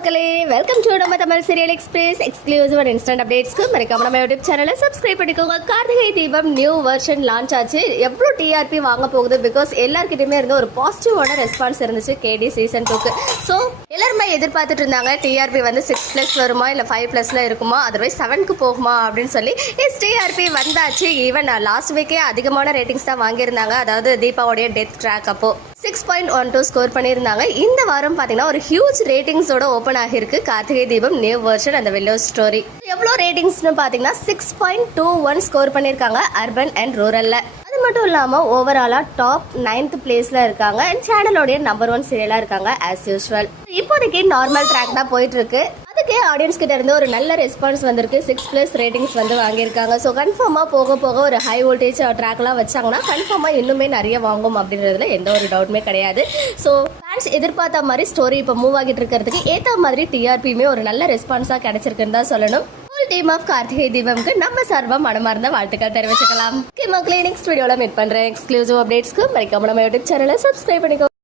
மக்களே, welcome to நம்ம Tamil serial express exclusive and instant அப்டேட்ஸ்க்கு மறக்காம நம்ம யூடியூப் சேனலை சப்ஸ்கிரைப் பண்ணிக்கோங்க. Karthigai Deepam new version launch ஆச்சு. எவ்வளோ டிஆர்பி வாங்க போகுது? பிகாஸ் எல்லாருக்கிட்டையுமே இருந்து ஒரு பாசிட்டிவான ரெஸ்பான்ஸ் இருந்துச்சு கேடி சீசன் 2க்கு. ஸோ எல்லாருமே எதிர்பார்த்துட்டு இருந்தாங்க டிஆர்பி வந்து 6+ வருமா இல்லை 5+ல இருக்குமா, அதர்வைஸ் 7க்கு போகுமா அப்படின்னு சொல்லி. டிஆர்பி வந்தாச்சு. ஈவன் லாஸ்ட் வீக்கே அதிகமான ரேட்டிங்ஸ் தான் வாங்கியிருந்தாங்க. அதாவது தீபாவோடைய டெத் ட்ராக் அப்போ 6.12 ஸ்கோர் பண்ணியிருந்தாங்க. இந்த வாரம் பார்த்தீங்கன்னா ஒரு ஹியூஜ் ரேட்டிங்ஸோட ஓப்பன் ஆகிருக்கு கார்த்திகை தீபம் நியூ வெர்ஷன் அந்த வில்லோ ஸ்டோரி. எவ்வளோ ரேட்டிங்ஸ்னு பார்த்தீங்கன்னா 6.21 ஸ்கோர் பண்ணியிருக்காங்க அர்பன் அண்ட் ரூரல்ல. அது மட்டும் இல்லாமல் ஓவராலாக டாப் 9th பிளேஸில் இருக்காங்க அண்ட் சேனலோடைய நம்பர் 1 சீரியலாக இருக்காங்க ஆஸ் யூஸ்வல். இப்போதைக்கு நார்மல் ட்ராக் தான் போயிட்டு இருக்கு. அதுக்கே ஆடியன்ஸ் கிட்ட இருந்து ஒரு நல்ல ரெஸ்பான்ஸ் வந்திருக்கு. 6+ ரேட்டிங்ஸ் வந்து வாங்கியிருக்காங்க. ஸோ கன்ஃபார்மாக போக போக ஒரு ஹை வோல்டேஜ் ட்ராக்லாம் வச்சாங்கன்னா கன்ஃபார்மாக இன்னுமே நிறைய வாங்கும் அப்படின்றதுல எந்த ஒரு டவுட்டுமே கிடையாது. ஸோ ஃபேன்ஸ் எதிர்பார்த்த மாதிரி ஸ்டோரி இப்போ மூவ் ஆகிட்டு இருக்கிறதுக்கு ஏற்ற மாதிரி டிஆர்பியுமே ஒரு நல்ல ரெஸ்பான்ஸாக கிடைச்சிருக்குன்னு தான் சொல்லணும். டீம் ஆஃப் கார்த்திகை தீபம்க்கு நம்ம சார்பாக மனமார்ந்த வாழ்த்துக்கள் தெரிவிச்சுக்கலாம். மக்களே, நெக்ஸ்ட் வீடியோவில் மீட் பண்ணுறேன். எக்ஸ்க்ளூசிவ் அப்டேட்ஸ்க்கு மறக்காம நம்ம யூடியூப் சேனலை சப்ஸ்கிரைப் பண்ணிக்கோ.